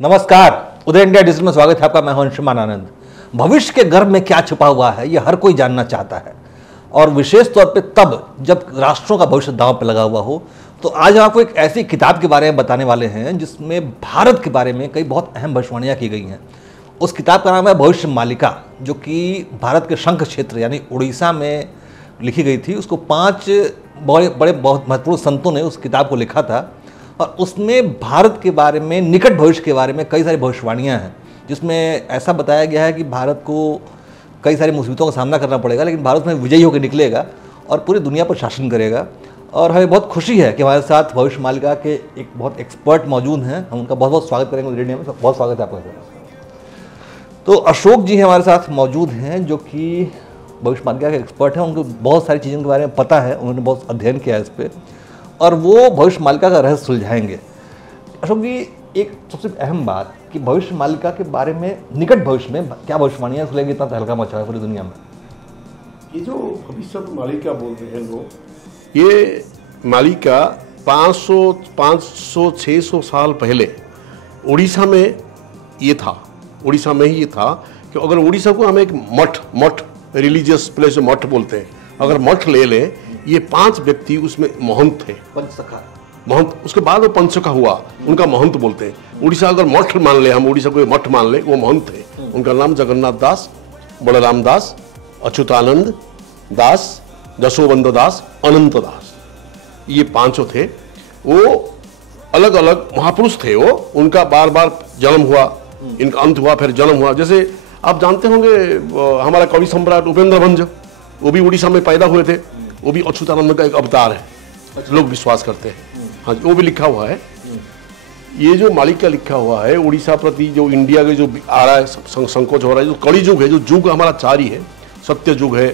नमस्कार, उदय India digital में स्वागत है आपका। मैं हूं अंशुमान आनंद। भविष्य के गर्भ में क्या छुपा हुआ है ये हर कोई जानना चाहता है, और विशेष तौर पे तब जब राष्ट्रों का भविष्य दांव पे लगा हुआ हो। तो आज हम आपको एक ऐसी किताब के बारे में बताने वाले हैं जिसमें भारत के बारे में कई बहुत अहम भविष्यवाणियां की गई हैं। उस किताब का नाम है भविष्य मालिका, जो कि भारत के शंख क्षेत्र यानी उड़ीसा में लिखी गई थी। उसको 5 बड़े बहुत महत्वपूर्ण संतों ने उस किताब को लिखा था, और उसमें भारत के बारे में, निकट भविष्य के बारे में कई सारी भविष्यवाणियां हैं, जिसमें ऐसा बताया गया है कि भारत को कई सारी मुसीबतों का सामना करना पड़ेगा, लेकिन भारत में विजयी होकर निकलेगा और पूरी दुनिया पर शासन करेगा। और हमें बहुत खुशी है कि हमारे साथ भविष्य मालिका के एक बहुत एक्सपर्ट मौजूद हैं। हम उनका बहुत बहुत स्वागत करेंगे रेडियो में। बहुत स्वागत है आपका। तो अशोक जी हमारे साथ मौजूद हैं, जो कि भविष्य मालिका के एक्सपर्ट हैं। उनको बहुत सारी चीज़ों के बारे में पता है, उन्होंने बहुत अध्ययन किया है इस पर, और वो भविष्य मालिका का रहस्य सुलझाएंगे। अशोक जी, एक सबसे अहम बात कि भविष्य मालिका के बारे में निकट भविष्य में क्या भविष्यवाणियां सुनेंगे, इतना तहलका मचा है पूरी दुनिया में। ये जो भविष्य मालिका बोल रहे हैं लोग, ये मालिका 500-600 साल पहले उड़ीसा में ये था। उड़ीसा में ही ये था कि अगर उड़ीसा को हम एक मठ रिलीजियस प्लेस मठ बोलते हैं, अगर मठ ले ले, ये 5 व्यक्ति उसमें महंत थे, पंचसखा महंत। उसके बाद वो पंचसखा हुआ, उनका महंत बोलते हैं। उड़ीसा अगर मठ मान ले, हम उड़ीसा को मठ मान ले, वो महंत थे। उनका नाम जगन्नाथ दास, बलराम दास, अच्युतानंद दास, जसोबंद दास, अनंत दास, ये 5 थे। वो अलग अलग महापुरुष थे। वो उनका बार बार जन्म हुआ, इनका अंत हुआ, फिर जन्म हुआ। जैसे आप जानते होंगे हमारा कवि सम्राट उपेंद्र भंज, वो भी उड़ीसा में पैदा हुए थे। वो भी अच्युतानंद का एक अवतार है, लोग विश्वास करते हैं। हाँ, वो भी लिखा हुआ है। ये जो मालिका लिखा हुआ है उड़ीसा प्रति, जो इंडिया के जो आ रहा है संकोच हो रहा है, जो कली युग है, जो युग हमारा 4 ही है, सत्य युग है,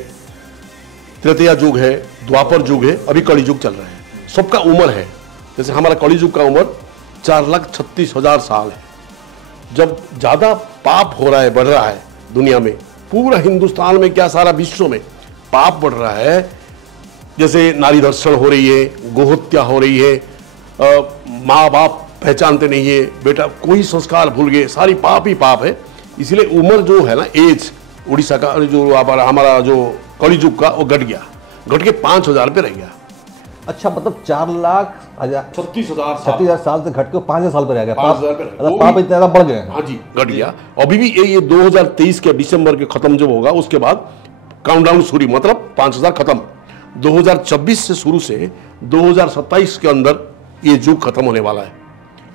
त्रेतया युग है, द्वापर युग है, अभी कली युग चल रहा है। सबका उम्र है, जैसे हमारा कली युग का उम्र 4,36,000 साल है। जब ज्यादा पाप हो रहा है, बढ़ रहा है दुनिया में, पूरा हिंदुस्तान में क्या सारा विश्व में पाप बढ़ रहा है। जैसे नारी धर्षण हो रही है, गोहत्या हो रही है, माँ बाप पहचानते नहीं है, बेटा कोई संस्कार भूल गए, सारी पाप ही पाप है। इसलिए उम्र जो है ना, एज उड़ीसा का जो हमारा जो कलियुग का, वो घट गया, घट के 5,000 पे रह गया। अच्छा, मतलब 4,36,000 साल से घट के 5,000 साल पर रह गया। 5,000 पे, पाप इतना बढ़ गए। हाँ जी, घट गया। अभी भी ये 2023 के दिसंबर के खत्म जब होगा, उसके बाद काउंटडाउन शुरू, मतलब 5,000 खत्म। 2024 से शुरू से 2027 के अंदर ये युग खत्म होने वाला है।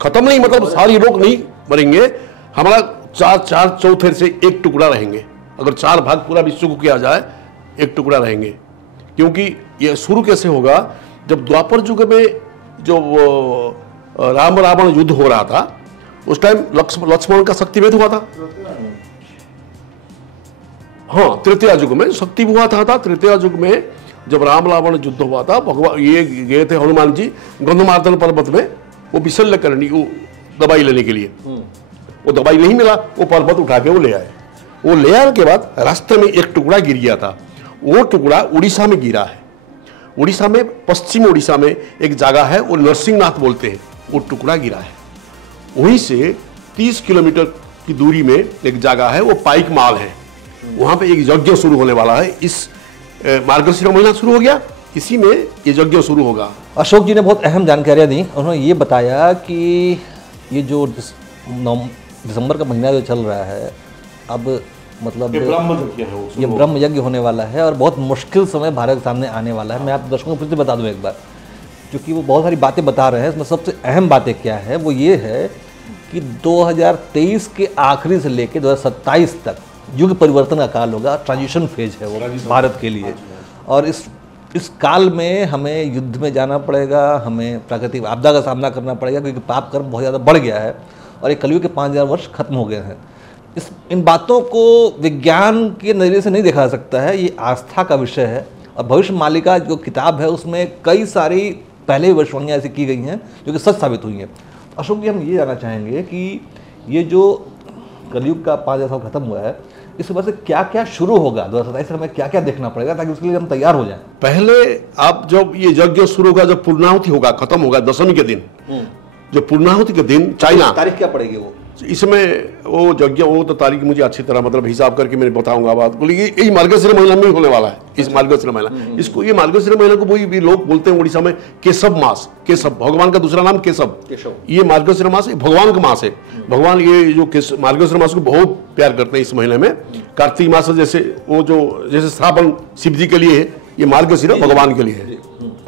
खत्म नहीं मतलब सारी लोग नहीं मरेंगे, हमारा 4 चौथे से 1 टुकड़ा रहेंगे। अगर 4 भाग पूरा विश्व को किया जाए, 1 टुकड़ा रहेंगे। क्योंकि ये शुरू कैसे होगा, जब द्वापर युग में जो राम रावण युद्ध हो रहा था, उस टाइम लक्ष्मण का शक्तिभेद हुआ था। हाँ, तृतीया युग में शक्ति हुआ था। तृतीया युग में जब राम रावण युद्ध हुआ था, भगवान ये गए थे हनुमान जी गंधमार्दन पर्वत में, वो विशल्य करनी, वो दवाई लेने के लिए। वो दवाई नहीं मिला, वो पर्वत उठा के वो ले आए। वो ले आने के बाद रास्ते में एक टुकड़ा गिर गया था। वो टुकड़ा उड़ीसा में गिरा है। उड़ीसा में, पश्चिम उड़ीसा में एक जगह है, वो नरसिंहनाथ बोलते हैं, वो टुकड़ा गिरा है। वहीं से 30 किलोमीटर की दूरी में एक जगह है, वो पाइक माल है। वहां पे एक यज्ञ शुरू होने वाला है। इस मार्गशीर महीना शुरू हो गया, इसी में ये यज्ञ शुरू होगा। अशोक जी ने बहुत अहम जानकारियां दी। उन्होंने ये बताया कि ये जो दिसंबर का महीना जो चल रहा है, अब मतलब ये ब्रह्म यज्ञ होने वाला है, और बहुत मुश्किल समय भारत के सामने आने वाला है। मैं आप दर्शकों को फिर से बता दूं एक बार, क्योंकि वो बहुत सारी बातें बता रहे हैं। इसमें सबसे अहम बातें क्या है, वो ये है कि 2023 के आखिरी से लेकर 2027 तक युग परिवर्तन का काल होगा। ट्रांजिशन फेज है वो भारत के लिए। और इस काल में हमें युद्ध में जाना पड़ेगा, हमें प्राकृतिक आपदा का सामना करना पड़ेगा, क्योंकि पाप कर्म बहुत ज़्यादा बढ़ गया है और ये कलयुग के 5,000 वर्ष खत्म हो गए हैं। इन बातों को विज्ञान के नज़रिए से नहीं देखा जा सकता है, ये आस्था का विषय है। और भविष्य मालिका जो किताब है, उसमें कई सारी पहले ही भविष्यवाणियाँ ऐसी की गई हैं जो कि सच साबित हुई हैं। अशोक जी, हम ये जानना चाहेंगे कि ये जो कलयुग का 5,000 साल खत्म हुआ है, इस वजह से क्या क्या शुरू होगा 2027 में, क्या क्या देखना पड़ेगा ताकि उसके लिए हम तैयार हो जाएं? पहले आप जब ये यज्ञ शुरू होगा, जब पूर्णाहुति होगा, खत्म होगा दशमी के दिन, जो पूर्णाहुति के दिन चाइना, तारीख क्या पड़ेगी वो? इसमें वो यज्ञ, वो तो तारीख मुझे अच्छी तरह मतलब हिसाब करके मैं बताऊंगा बात बोली। ये मार्गशीर महीना में ही होने वाला है, इस मार्गशीर महीना। इसको ये मार्गशीर महीना को वही भी लोग बोलते हैं उड़ीसा में केशव मास। केशव भगवान का दूसरा नाम केशव। ये मार्गशीर मास भगवान का मास है। भगवान ये जो मार्गशीर मास को बहुत प्यार करते हैं इस महीने में। कार्तिक मास जैसे वो जो जैसे श्रावण शिव जी के लिए है, ये मार्गशीर भगवान के लिए है,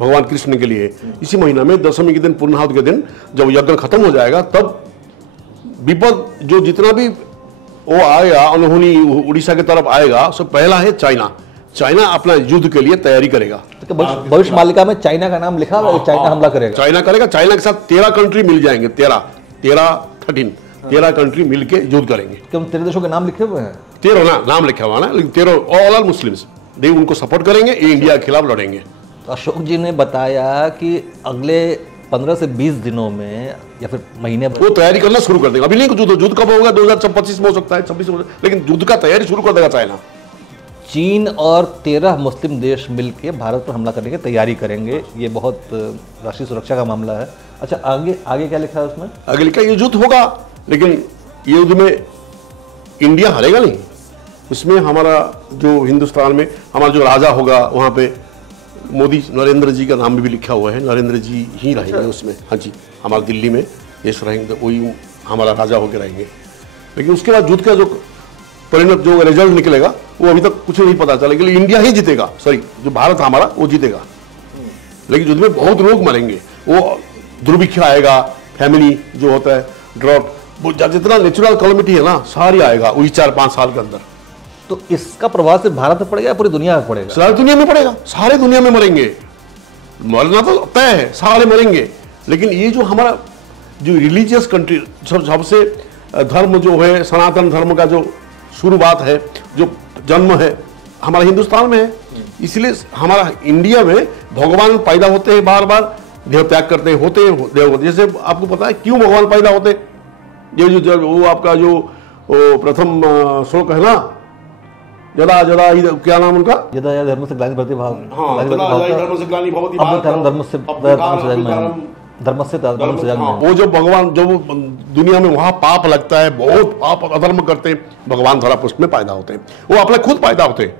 भगवान कृष्ण के लिए है। इसी महीना में दशमी के दिन, पूर्णाहुति के दिन जब यज्ञ खत्म हो जाएगा, तब विपद जो जितना भी वो आएगा अनहोनी उड़ीसा की तरफ आएगा, सब पहला है चाइना। चाइना अपना युद्ध के लिए तैयारी करेगा। तो भविष्य मालिका में चाइना का नाम लिखा हुआ है, चाइना हमला करेगा। चाइना करेगा, चाइना के साथ 13 कंट्री मिल जाएंगे, 13 कंट्री मिलके युद्ध करेंगे। क्यों 13 देशों के नाम लिखे हुए हैं? 13 नाम लिखा हुआ ना, लेकिन 13 ऑल आर मुस्लिम्स, दे उनको सपोर्ट करेंगे, ये इंडिया के खिलाफ लड़ेंगे। अशोक जी ने बताया कि अगले 15 से 20 दिनों में या फिर महीने वो तैयारी करना शुरू कर देंगे। अभी नहीं, युद्ध कब होगा? 2025 में हो सकता है, 26 में, लेकिन युद्ध का तैयारी शुरू कर देगा चाइना। चीन और 13 मुस्लिम देश मिलकर भारत पर हमला करने की तैयारी करेंगे। ये बहुत राष्ट्रीय सुरक्षा का मामला है। अच्छा, आगे आगे क्या लिखा है उसमें? आगे लिखा ये युद्ध होगा, लेकिन ये युद्ध में इंडिया हारेगा नहीं। उसमें हमारा जो हिंदुस्तान में हमारा जो राजा होगा, वहाँ पे मोदी नरेंद्र जी का नाम भी लिखा हुआ है, नरेंद्र जी ही रहेंगे उसमें। हाँ जी, हमारे दिल्ली में देश रहेंगे, वही हमारा राजा होकर रहेंगे। लेकिन उसके बाद युद्ध का जो परिणत, जो रिजल्ट निकलेगा, वो अभी तक कुछ नहीं पता चलेगा। लेकिन इंडिया ही जीतेगा, सॉरी जो भारत हमारा वो जीतेगा। लेकिन युद्ध में बहुत लोग मरेंगे, वो दुर्भिक्ष आएगा, फैमिली जो होता है, ड्रॉट, वो जितना नेचुरल कैलेमिटी है ना, सारी आएगा वही 4-5 साल के अंदर। तो इसका प्रभाव सिर्फ भारत में पड़ेगा या पूरी दुनिया में पड़ेगा? सारी दुनिया में पड़ेगा, सारे दुनिया में मरेंगे। मरना तो तय है, सारे मरेंगे। लेकिन ये जो हमारा जो रिलीजियस कंट्री, सबसे धर्म जो है, सनातन धर्म का जो शुरुआत है, जो जन्म है, हमारा हिंदुस्तान में है। इसलिए हमारा इंडिया में भगवान पैदा होते हैं, बार बार देह त्याग करते हैं, होते हैं देव। जैसे आपको पता है क्यों भगवान पैदा होते हैं? ये जो वो आपका जो वो प्रथम श्लोक है ना, जदा जदा, क्या नाम उनका? जदा जदा धर्म से ग्लानि भवति भाव, धर्म से वो जो भगवान जो दुनिया में वहां पाप लगता है, बहुत पाप अधर्म करते हैं, भगवान धरा पुष्प में पैदा होते हैं। वो अपने खुद पैदा होते हैं,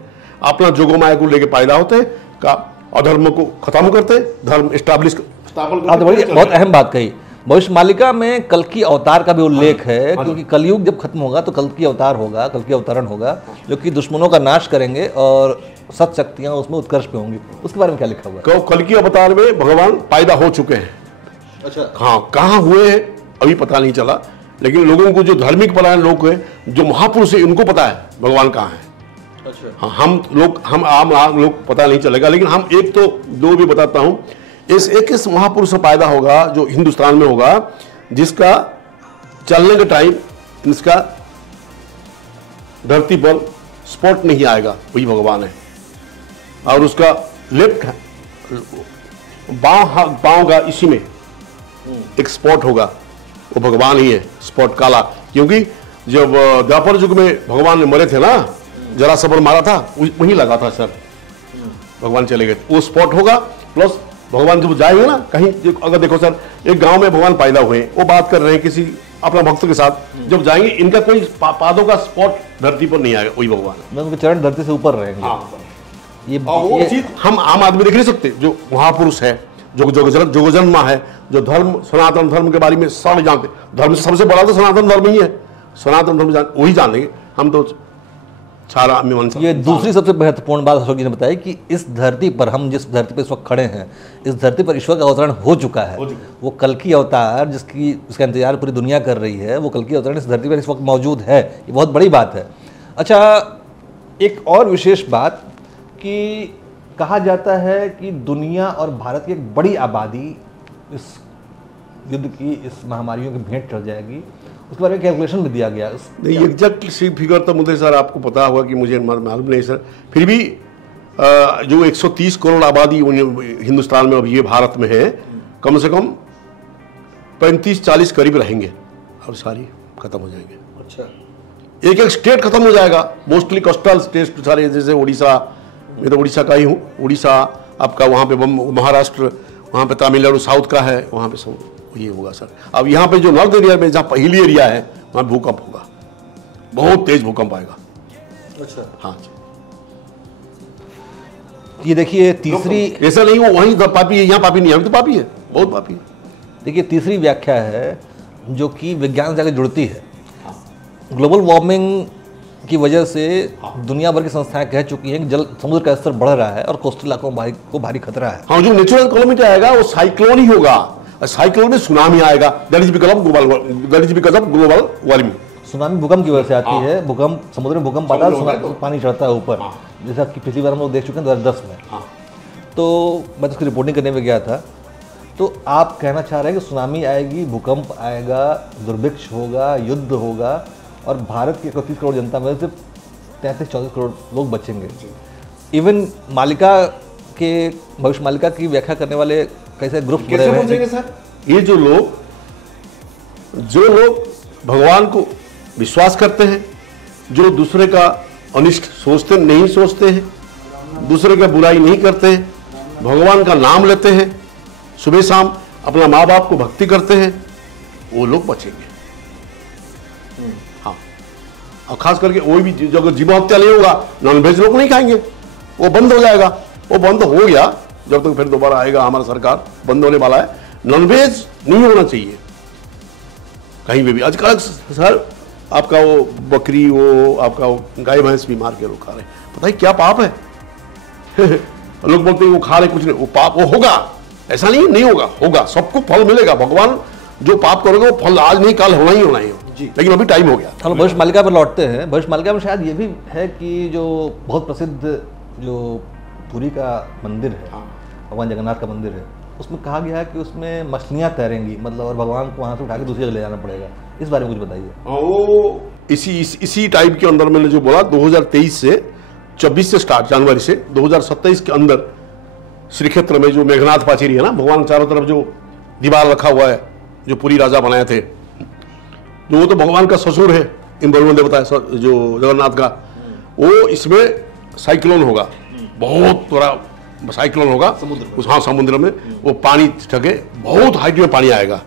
अपना जोगमाया को लेके पैदा होते हैं, का अधर्म को खत्म करते, धर्म स्टैब्लिश स्थापन करते। बहुत अहम बात कही। भविष्य मालिका में कल्कि अवतार का भी उल्लेख है, क्योंकि कलयुग जब खत्म होगा तो कल्कि अवतार होगा, कल्कि अवतरण होगा, जो कि दुश्मनों का नाश करेंगे और सत शक्तियां उसमें उत्कर्ष पे होंगी। उसके बारे में क्या लिखा हुआ है? कल्कि अवतार में भगवान पैदा हो चुके हैं। अच्छा, हाँ, कहाँ हुए हैं अभी पता नहीं चला, लेकिन लोगों को जो धार्मिक परायण लोग हैं, जो महापुरुष है, उनको पता है भगवान कहाँ है। अच्छा, हाँ, हम आम लोग पता नहीं चलेगा, लेकिन हम एक तो दो भी बताता हूँ। इस महापुरुष पैदा होगा जो हिंदुस्तान में होगा, जिसका चलने का टाइम इसका धरती पर स्पॉट नहीं आएगा, वही भगवान है। और उसका लेफ्ट पांव का इसी में एक स्पॉट होगा, वो भगवान ही है, स्पॉट काला। क्योंकि जब द्वापर युग में भगवान ने मरे थे ना, जरा सबर मारा था, वहीं लगा था सर, भगवान चले गए, वो स्पॉट होगा। प्लस भगवान जब जाएंगे ना कहीं, अगर देखो सर, एक गांव में भगवान पैदा हुए, वो बात कर रहे हैं किसी अपना भक्त के साथ, जब जाएंगे इनका कोई पादों का स्पॉट धरती पर नहीं आएगा, वही भगवान है। उनके चरण धरती से ऊपर रहेंगे। हाँ, ये चीज हम आम आदमी देख नहीं सकते। जो महापुरुष है, जो जन्मा है, जो धर्म, सनातन धर्म के बारे में सब जानते, धर्म से सबसे बड़ा तो सनातन धर्म ही है, सनातन धर्म वही जानेंगे हम तो सारा। ये दूसरी सबसे महत्वपूर्ण बात अशोक जी ने बताई कि इस धरती पर, हम जिस धरती पर इस वक्त खड़े हैं, इस धरती पर ईश्वर का अवतरण हो चुका है। वो कल्कि अवतार जिसका इंतजार पूरी दुनिया कर रही है, वो कल्कि अवतरण इस धरती पर इस वक्त मौजूद है। ये बहुत बड़ी बात है। अच्छा, एक और विशेष बात कि कहा जाता है कि दुनिया और भारत की एक बड़ी आबादी इस युद्ध की, इस महामारियों की भेंट चढ़ जाएगी। उसके बारे में कैलकुलेशन भी दिया गया। नहीं, एग्जैक्ट फिगर तो मुझे सर आपको पता होगा कि मुझे मालूम नहीं सर। फिर भी जो 130 करोड़ आबादी हिंदुस्तान में, अब ये भारत में है, कम से कम 35-40 करीब रहेंगे और सारी खत्म हो जाएंगे। अच्छा, एक एक स्टेट खत्म हो जाएगा, मोस्टली कोस्टल स्टेट सारे, जैसे उड़ीसा, मैं तो उड़ीसा का ही हूँ, उड़ीसा आपका, वहाँ पे महाराष्ट्र, वहाँ पे तमिलनाडु साउथ का है, वहाँ पे सब ये होगा सर। अब यहाँ पे जो नॉर्थ एरिया में, जहाँ हिली एरिया है, वहाँ भूकंप होगा, बहुत तेज भूकंप आएगा। अच्छा, हाँ जी। ये देखिए तीसरी, ऐसा नहीं वो वहीं पापी है, यहाँ पापी नहीं है, तो पापी है, बहुत पापी है। देखिए तीसरी व्याख्या है जो कि विज्ञान से आगे जुड़ती है। ग्लोबल वार्मिंग की वजह से दुनिया भर की संस्थाएं कह चुकी हैं कि जल समुद्र का स्तर बढ़ रहा है और कोस्टल इलाकों को भारी खतरा है। हाँ, जो नेचुरल कैलामिटी आएगा वो साइक्लोन ही होगा, साइक्लोन में सुनामी आएगा, that is because of global warming. Tsunami भूकंप की वजह से आती है, भूकंप समुद्र में भूकंप आता है, पानी चढ़ता है ऊपर, जैसा कि पिछली बार हम लोग देख चुके हैं 2010 में। तो मैं तो उसकी रिपोर्टिंग करने में गया था। तो आप कहना चाह रहे हैं कि सुनामी आएगी, भूकंप आएगा, दुर्भिक्ष होगा, युद्ध होगा और भारत की 31 करोड़ जनता में से 33-34 करोड़ लोग बचेंगे। इवन मालिका के भविष्य मालिका की व्याख्या करने वाले कैसे ग्रुप कैसे बचेंगे सर? ये जो लोग भगवान को विश्वास करते हैं, जो दूसरे का अनिष्ट सोचते नहीं सोचते हैं, दूसरे का बुराई नहीं करते हैं, भगवान का नाम लेते हैं, सुबह शाम अपना माँ बाप को भक्ति करते हैं, वो लोग बचेंगे। हाँ, और खास करके वो भी जो जीव हत्या नहीं होगा, नॉनवेज लोग नहीं खाएंगे, वो बंद हो जाएगा। वो बंद हो गया, जब तक फिर दोबारा आएगा हमारा सरकार, बंद होने वाला है। नॉनवेज नहीं होना चाहिए कहीं पे भी। आजकल सर आपका वो बकरी, वो आपका वो गाय भैंस भी मार के लोग खा रहे हैं, पता है क्या पाप है? लोग बोलते हैं वो खा रहे, कुछ नहीं, वो पाप वो होगा, ऐसा नहीं होगा, होगा, सबको फल मिलेगा। भगवान जो पाप करोगे वो फल आज नहीं कल होना ही होना है जी। लेकिन अभी टाइम हो गया। चलो भविष्य मालिका पर लौटते हैं। भविष्य मालिका में शायद ये भी है कि जो बहुत प्रसिद्ध जो पुरी का मंदिर है, भगवान जगन्नाथ का मंदिर है, उसमें कहा गया है कि उसमें मछलियाँ तैरेंगी, मतलब और भगवान को वहाँ से उठा के दूसरी जगह ले जाना पड़ेगा। इस बारे में कुछ बताइए। वो इसी टाइप के अंदर मैंने जो बोला, 2023 से 24 से स्टार्ट, जनवरी से 2027 के अंदर श्री क्षेत्र में जो मेघनाथ पाचेरी है ना, भगवान चारों तरफ जो दीवार रखा हुआ है, जो पुरी राजा बनाए थे, जो वो तो भगवान का ससुर है, इंद्रवन देवता है जो जगन्नाथ का, वो इसमें साइक्लोन होगा, बहुत बड़ा साइक्लोन होगा उस, हाँ, समुद्र में वो पानी ठगे, बहुत हाइट में पानी आएगा।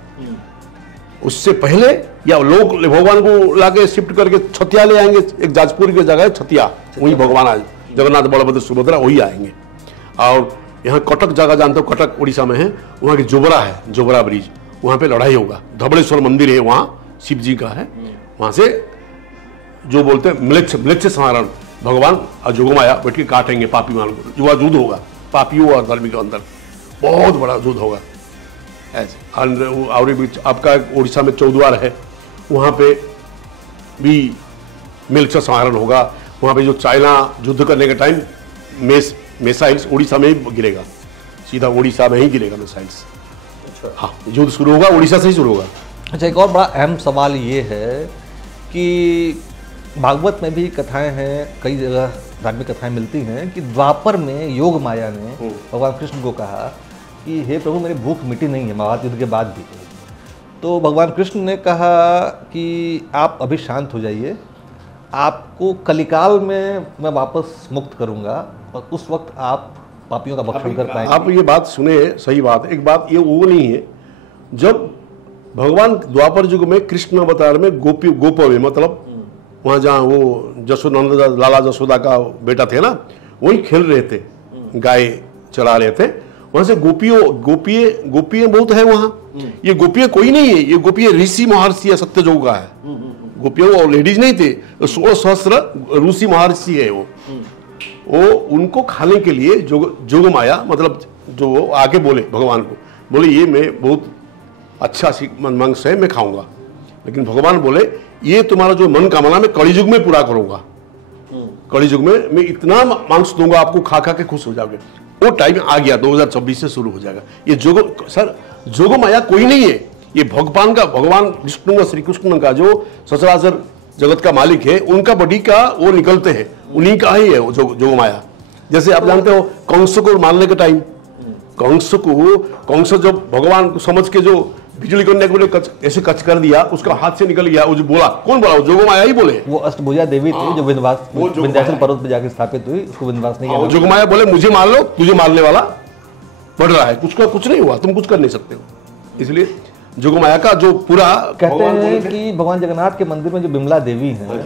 उससे पहले या लोग भगवान को लाके शिफ्ट करके छतिया ले आएंगे, एक जाजपुर की जगह है छतिया, वही भगवान आज जगन्नाथ बलभद्र सुभद्रा वही आएंगे। और यहाँ कटक जगह जानते हो, कटक उड़ीसा में है, वहाँ की जोबरा है, जोबरा ब्रिज, वहाँ पे लड़ाई होगा। धबलेश्वर मंदिर है वहाँ, शिव जी का है, वहाँ से जो बोलते हैं म्लेच्छ संहारण, भगवान और जोगमाया बैठ के काटेंगे पापी मान को, युवा युद्ध होगा पापियों और धर्मी के अंदर, बहुत बड़ा युद्ध होगा ऐसे। और आपका उड़ीसा में चौद्वार है, वहाँ पे भी म्लेच्छ संहारण होगा। वहाँ पे जो चाइना युद्ध करने के टाइम मिसाइल्स उड़ीसा में ही गिरेगा, सीधा उड़ीसा में ही गिरेगा मिसाइल्स। अच्छा, हाँ, युद्ध शुरू होगा उड़ीसा से ही शुरू होगा। अच्छा, एक और बड़ा अहम सवाल ये है कि भागवत में भी कथाएं हैं, कई जगह धार्मिक कथाएं मिलती हैं कि द्वापर में योग माया ने भगवान कृष्ण को कहा कि हे प्रभु मेरी भूख मिटी नहीं है महाभारत युद्ध के बाद भी। तो भगवान कृष्ण ने कहा कि आप अभी शांत हो जाइए, आपको कलिकाल में मैं वापस मुक्त करूंगा और उस वक्त आप पापियों का भक्षण कर पाएंगे। आप ये बात सुने, सही बात। एक बात ये वो नहीं है, जब भगवान द्वापर युग में कृष्ण अवतार में गोप में, मतलब वहाँ जहाँ वो जसोनंद लाला जसोदा का बेटा थे ना, वही खेल रहे थे, गाय चरा रहे थे, वहां से गोपियां बहुत है वहाँ। ये गोपियां कोई नहीं है, ये गोपियां ऋषि महर्षि सत्यजोग का है। गोपियां वो लेडीज नहीं थे, 16 सहस्त्र ऋषि महर्षि है वो उनको खाने के लिए जोग माया, मतलब जो आगे बोले भगवान को, बोले ये मैं बहुत अच्छा मांस है, मैं खाऊंगा। लेकिन भगवान बोले ये तुम्हारा जो मन कामना मैं कलयुग में पूरा करूंगा, कलयुग में मैं इतना मांस दूंगा आपको, खा खा के खुश हो जाओगे। वो टाइम आ गया, 2026 से शुरू हो जाएगा। ये जोग माया कोई नहीं है, ये भगवान विष्णु का, श्री कृष्ण का जो सचराचर जगत का मालिक है, उनका बॉडी का वो निकलते हैं, उन्हीं का ही है वो जोग माया। जैसे आप जानते हो कंस को मारने के टाइम, कंस जब भगवान को समझ के जो बिजली करने के लिए ऐसे कच कर दिया, उसका हाथ से निकल गया। वो जो बोला, कौन बोला? जोगमाया ही बोले। वो अष्टभुजा देवी थी जो विंध्याचल पर्वत पे जाके स्थापित हुई, उसको विंध्यवासिनी कहते हैं। जोगमाया बोले मुझे मार लो, तुझे मारने वाला बढ़ रहा है, कुछ नहीं हुआ, तुम कुछ कर नहीं सकते हो। इसलिए जोगमाया का जो पूरा कहते हैं कि भगवान जगन्नाथ के मंदिर में जो बिमला देवी हैं,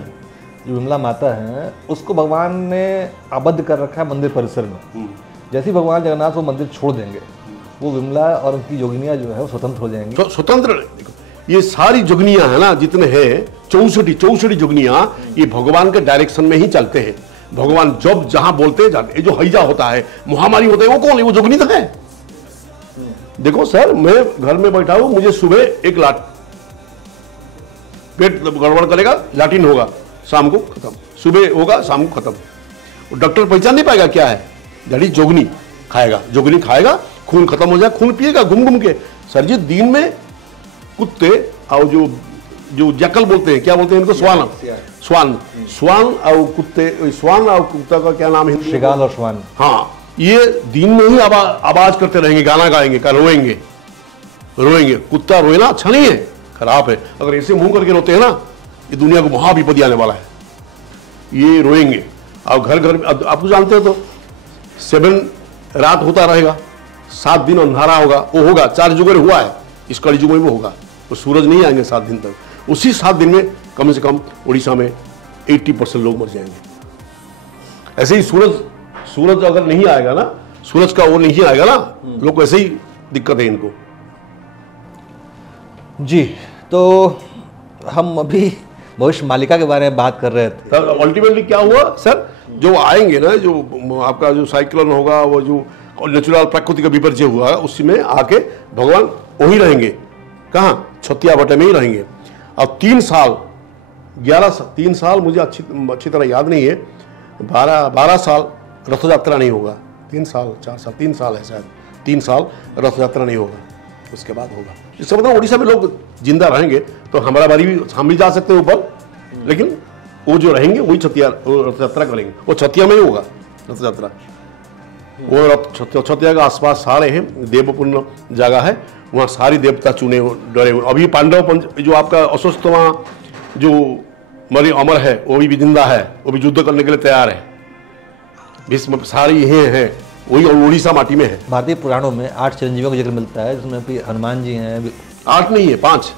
जो बिमला माता हैं, उसको भगवान ने आबद्ध कर रखा है मंदिर परिसर में। जैसे ही भगवान जगन्नाथ वो मंदिर छोड़ देंगे, वो विमला और उनकी जोगिनियां जो है वो स्वतंत्र हो जाएंगी। तो स्वतंत्र, ये सारी जोगिनियां है ना, जितने हैं 64 जोगिनियां, ये भगवान के डायरेक्शन में ही चलते हैं। भगवान जब जहां बोलते जाते। जो हैजा होता है, महामारी होता है, वो कौन है? वो जोगिनी तो है। देखो सर, मैं घर में बैठा हूं, मुझे सुबह एक पेट गड़बड़ करेगा, लैट्रिन होगा, शाम को खत्म, सुबह होगा शाम को खत्म। डॉक्टर पहचान नहीं पाएगा क्या है, जड़ी जोगनी खाएगा, जोगनी खाएगा, खून खत्म हो जाए, खून पिएगा घूम घूम के। सर जी, दिन में कुत्ते और जो जैकल बोलते हैं, क्या बोलते हैं इनको? स्वान और कुत्ते, स्वान और कुत्ता का क्या नाम है? शिगाल और स्वान। हाँ, ये दिन में ही आवाज करते रहेंगे, गाना गाएंगे, रोएंगे। कुत्ता रोना अच्छा नहीं है, खराब है। अगर ऐसे मुंह करके रोते हैं ना, ये दुनिया को महाविपत्ति आने वाला है। ये रोएंगे और घर घर आपको जानते हो तो 7 रात होता रहेगा, 7 दिन अंधारा होगा। वो होगा 4 जुगे हुआ है, इस कड़ी जुग में वो होगा। तो सूरज नहीं आएंगे 7 दिन तक। उसी 7 दिन में कम से कम उड़ीसा में 80% लोग मर जाएंगे। ऐसे ही सूरज अगर नहीं आएगा ना, सूरज का वो नहीं आएगा ना, लोग ऐसे ही दिक्कत है इनको। जी, तो हम अभी भविष्य मालिका के बारे में बात कर रहे थे। अल्टीमेटली क्या हुआ सर, जो आएंगे ना, जो आपका जो साइक्लोन होगा, वो जो नेचुरल प्राकृतिक विपर्य हुआ, उसी में आके भगवान वही रहेंगे। कहाँ? छतिया बटे में ही रहेंगे। अब 3 साल मुझे अच्छी तरह याद नहीं है, 12 साल रथ यात्रा नहीं होगा। 3 साल 4 साल 3 साल है शायद, 3 साल रथ यात्रा नहीं होगा, उसके बाद होगा। इससे मतलब उड़ीसा में लोग जिंदा रहेंगे तो हमारा बारी भी, हम भी जा सकते हैं ऊपर, लेकिन वो जो रहेंगे वही रथ यात्रा करेंगे। वो छतिया में ही होगा रथ यात्रा। वो छतिया के आसपास सारे हैं, देवपूर्ण जगह है, वहाँ सारी देवता चुने डरे हुए। अभी पांडव जो आपका अस्वस्थमा जो मरी अमर है, वो भी जिंदा है, वो भी युद्ध करने के लिए तैयार है। भीष्म सारी यही है, वही उड़ीसा माटी में है। भारतीय पुराणों में 8 चिरंजीवियों का जिक्र मिलता है, जिसमें भी हनुमान जी हैं। 8 नहीं है, 5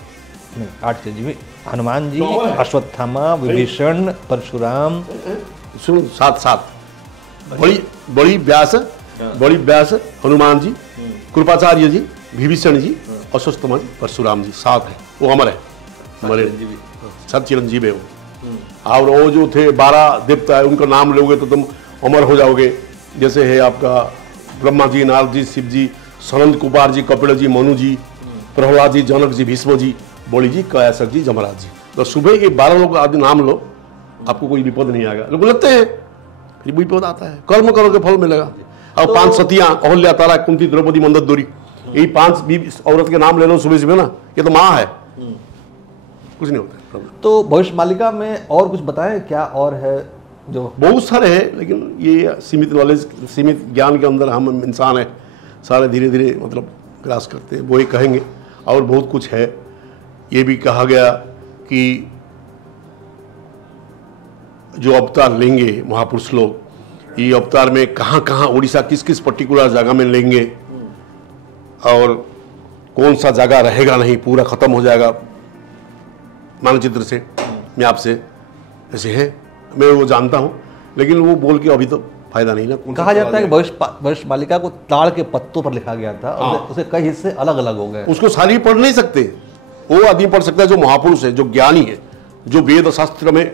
नहीं, 8 चिरंजीवी। हनुमान जी, अश्वत्थामा, विभीषण, परशुराम, 7 बड़ी व्यास, हनुमान जी, कृपाचार्य जी, विभीषण जी, अश्वत्थामा जी, परशुराम जी, 7 है। वो अमर है, मरे 7 चिरंजीवी है वो। और वो जो थे 12 देवता है, उनका नाम लोगे तो तुम अमर हो जाओगे। जैसे है आपका ब्रह्मा जी, नारद जी, शिव जी, सनंद कुमार जी, कपिल जी, मनु जी, प्रहलाद जी, जनक जी, भीष्म जी, बलि जी, कयासक जी, जमराज जी। तो सुबह ये 12 लोग आदि नाम लो, आपको कोई विपद नहीं आएगा। लोग लगते हैं फिर विपद आता है, कर्म करोगे फल मिलेगा। और 5 सतियां, अहल्या, तारा, कुंती, द्रौपदी, मंदोदरी, यही 5 औरत के नाम ले लो सुबह सुबह ना, ये तो माँ है, कुछ नहीं होता। तो भविष्य मालिका में और कुछ बताएं, क्या और है? जो बहुत सारे हैं, लेकिन ये सीमित नॉलेज, सीमित ज्ञान के अंदर हम इंसान है, सारे धीरे धीरे मतलब ग्रास करते हैं, वो ही कहेंगे। और बहुत कुछ है। ये भी कहा गया कि जो अवतार लेंगे महापुरुष लोग, ये अवतार में कहाँ कहाँ उड़ीसा किस किस पर्टिकुलर जगह में लेंगे, और कौन सा जगह रहेगा नहीं, पूरा खत्म हो जाएगा मानचित्र से। मैं आपसे ऐसे है, मैं वो जानता हूँ, लेकिन वो बोल के अभी तो फायदा नहीं ना। कहा जाता है कि भविष्य मालिका को ताड़ के पत्तों पर लिखा गया था, और उसे कई हिस्से अलग अलग हो गए। उसको सारी पढ़ नहीं सकते, वो आदमी पढ़ सकता है जो महापुरुष है, जो ज्ञानी है, जो वेद शास्त्र में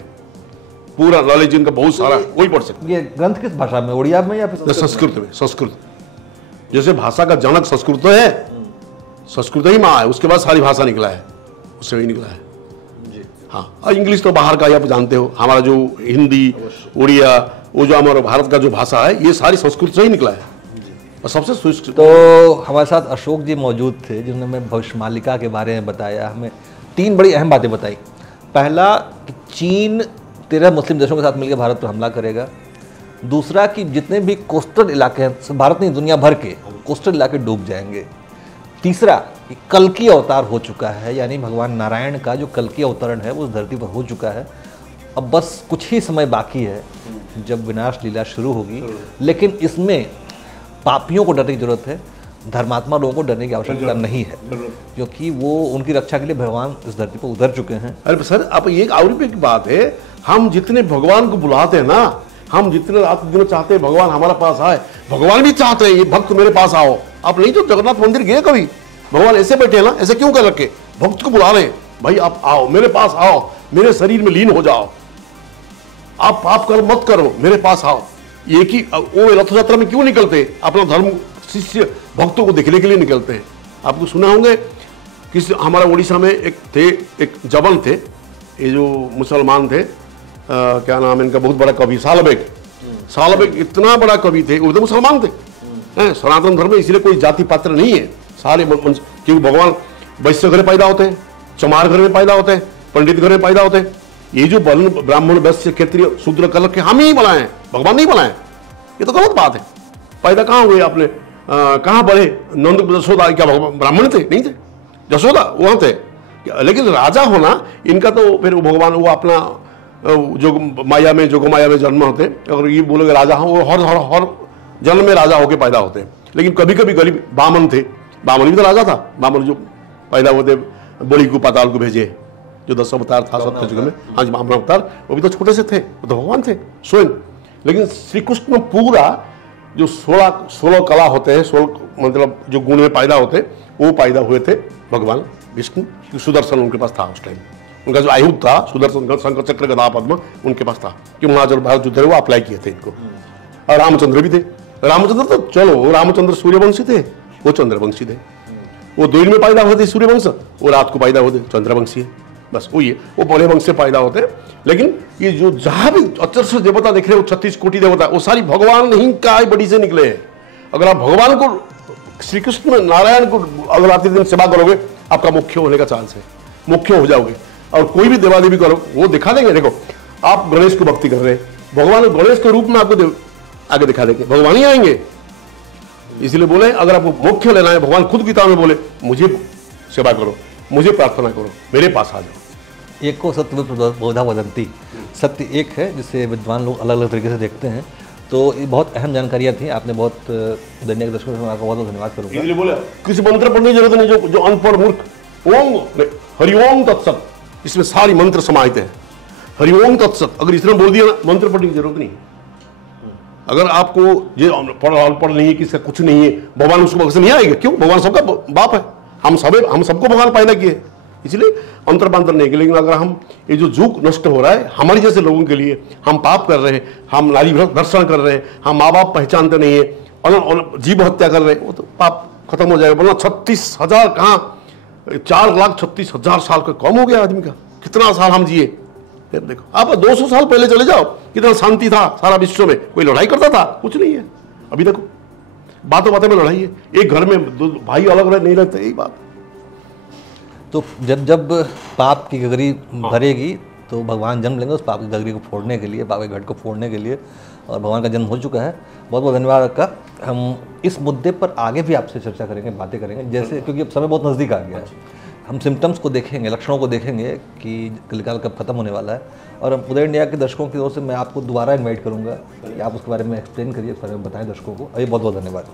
पूरा नॉलेज जिनका बहुत सारा, वही पढ़ सकते। ये ग्रंथ किस भाषा में, उड़िया में या फिर संस्कृत में? संस्कृत, जैसे भाषा का जनक संस्कृत है, संस्कृत ही माँ है, उसके बाद सारी भाषा निकला है, उससे वही निकला है। हाँ, और इंग्लिश तो बाहर का ही आप जानते हो। हमारा जो हिंदी, उड़िया, वो जो हमारा भारत का जो भाषा है, ये सारी संस्कृत से ही निकला है, और सबसे श्रेष्ठ। तो हमारे साथ अशोक जी मौजूद थे, जिन्होंने हमें भविष्य मालिका के बारे में बताया। हमें 3 बड़ी अहम बातें बताई। पहला कि चीन 13 मुस्लिम देशों के साथ मिलकर भारत पर हमला करेगा। दूसरा कि जितने भी कोस्टल इलाके हैं, भारत नहीं दुनिया भर के कोस्टल इलाके डूब जाएंगे। तीसरा, कल की अवतार हो चुका है, यानी भगवान नारायण का जो कल की अवतरण है वो उस धरती पर हो चुका है। अब बस कुछ ही समय बाकी है जब विनाश लीला शुरू होगी, लेकिन इसमें पापियों को डरने की जरूरत है, धर्मात्मा लोगों को डरने की आवश्यकता नहीं है, क्योंकि वो उनकी रक्षा के लिए भगवान इस धरती पर उतर चुके हैं। अरे सर, अब ये एक और भी एक बात है, हम जितने भगवान को बुलाते हैं ना, हम जितने रात दिन चाहते हैं भगवान हमारे पास आए, भगवान भी चाहते हैं ये भक्त मेरे पास आओ। आप नहीं तो जगन्नाथ मंदिर गए कभी, भगवान ऐसे बैठे हैं ना, ऐसे क्यों कर रखे, भक्त को बुला रहे हैं, भाई आप आओ मेरे पास आओ, मेरे शरीर में लीन हो जाओ, आप पाप कर्म मत करो, मेरे पास आओ। एक ही वो रथ यात्रा में क्यों निकलते, अपना धर्म शिष्य भक्तों को देखने के लिए निकलते हैं। आपको सुना होंगे किस हमारा उड़ीसा में एक थे, एक जबल थे, ये जो मुसलमान थे, क्या नाम है इनका, बहुत बड़ा कवि सालबेग। सालबेग इतना बड़ा कवि थे, वो तो मुसलमान थे। सनातन धर्म में इसलिए कोई जाति पात्र नहीं है, सारे क्योंकि भगवान वैश्य घर में पैदा होते हैं, चमार घर में पैदा होते हैं, पंडित घर में पैदा होते हैं। ये जो वर्ण ब्राह्मण वैश्य क्षत्रिय शूद्र कर के हम ही बनाए, भगवान नहीं बनाए, ये तो गलत बात है। पैदा कहाँ हुए आपने, कहाँ बढ़े, नंद जशोदा क्या भगवान ब्राह्मण थे? नहीं थे, जशोदा वहां थे। लेकिन राजा होना इनका तो फिर भगवान वो अपना जो माया में जोग माया में जन्म होते, अगर ये बोलोगे राजा हो, वो हर जन्म में राजा होके पैदा होते हैं। लेकिन कभी कभी गरीब बामन थे, बामन भी तो राजा था, बामन जो पैदा होते बड़ी को पाताल को भेजे, जो 10 अवतार था सत्य युग में, हाँ जी बामन अवतार, वो भी तो छोटे से थे, वो तो भगवान थे स्वयं। लेकिन श्री कृष्ण पूरा जो 16 कला होते हैं, 16 मतलब जो गुण में पैदा होते, वो पैदा हुए थे भगवान विष्णु। सुदर्शन उनके पास था उस टाइम, उनका जो आयुध था सुदर्शन शंकर चक्र गदा पद्म उनके पास था, कि वहां जब भारत युद्ध है वो अप्लाई किए थे इनको। और रामचंद्र भी थे, रामचंद्र तो चलो रामचंद्र सूर्यवंशी थे, वो चंद्रवंशी थे। वो दिन में पैदा होते सूर्यवंश, वो रात को पैदा होते चंद्रवंशी है, बस वही है, वो बड़े वंश से पैदा होते हैं। लेकिन ये जो जहां भी अचर देवता देख रहे हो, 36 कोटि देवता, वो सारी भगवान नहीं का बड़ी से निकले हैं। अगर आप भगवान को श्री कृष्ण नारायण को अगर रात दिन सेवा करोगे, आपका मुख्य होने का चांस है, मुख्य हो जाओगे। और कोई भी देवादेवी करो वो दिखा देंगे। देखो आप गणेश को भक्ति कर रहे हैं, भगवान गणेश के रूप में आपको आगे दिखा देंगे, भगवान ही आएंगे। इसलिए बोले अगर आपको मुख्य लेना है, भगवान खुद गीता में बोले मुझे सेवा करो, मुझे प्रार्थना करो, मेरे पास आ जाओ। एक को सत्य बहुधा वदंती, सत्य एक है जिसे विद्वान लोग अलग अलग तरीके से देखते हैं। तो ये बहुत अहम जानकारियाँ थी, आपने बहुत दुनिया के दर्शकों से आपका बहुत बहुत धन्यवाद करूँगा। इसलिए बोले किसी मंत्र पढ़ने की जरूरत नहीं, जो अनपढ़ मूर्ख ओम हरिओम तत्सत, इसमें सारी मंत्र समाहित है। हरिओम तत्सत अगर इसने बोल दिया ना, मंत्र पढ़ने की जरूरत नहीं। अगर आपको ये पढ़ नहीं है, किसका कुछ नहीं है, भगवान उसको बख्श नहीं आएगा। क्यों? भगवान सबका बाप है, हम सबको भगवान पैदा किए, इसलिए अंतर पांतर नहीं। लेकिन अगर हम ये जो युग नष्ट हो रहा है हमारे जैसे लोगों के लिए, हम पाप कर रहे हैं, हम नारी दर्शन कर रहे हैं, हम माँ बाप पहचानते नहीं है और जीव हत्या कर रहे हैं, वो तो पाप खत्म हो जाएगा। बोला 36,000 कहाँ, 4,36,000 साल का कम हो गया आदमी का, कितना साल हम जिए। फिर देखो आप 200 साल पहले चले जाओ, कितना शांति था सारा विश्व में, कोई लड़ाई करता था? कुछ नहीं है। अभी देखो बातों बातों में लड़ाई है, एक घर में दो भाई अलग नहीं रहते, यही बात। तो जब पाप की गगरी भरेगी तो भगवान जन्म लेंगे उस पाप की गगरी को फोड़ने के लिए, पाप के घट को फोड़ने के लिए, और भगवान का जन्म हो चुका है। बहुत बहुत धन्यवाद आपका। हम इस मुद्दे पर आगे भी आपसे चर्चा करेंगे, बातें करेंगे, जैसे क्योंकि अब समय बहुत नज़दीक आ गया है। हम सिम्टम्स को देखेंगे, लक्षणों को देखेंगे कि कलिकाल कब खत्म होने वाला है। और उदय इंडिया के दर्शकों की ओर से मैं आपको दोबारा इन्वाइट करूंगा कि आप उसके बारे में एक्सप्लेन करिए, उस बारे में बताएं दर्शकों को। अभी बहुत बहुत धन्यवाद।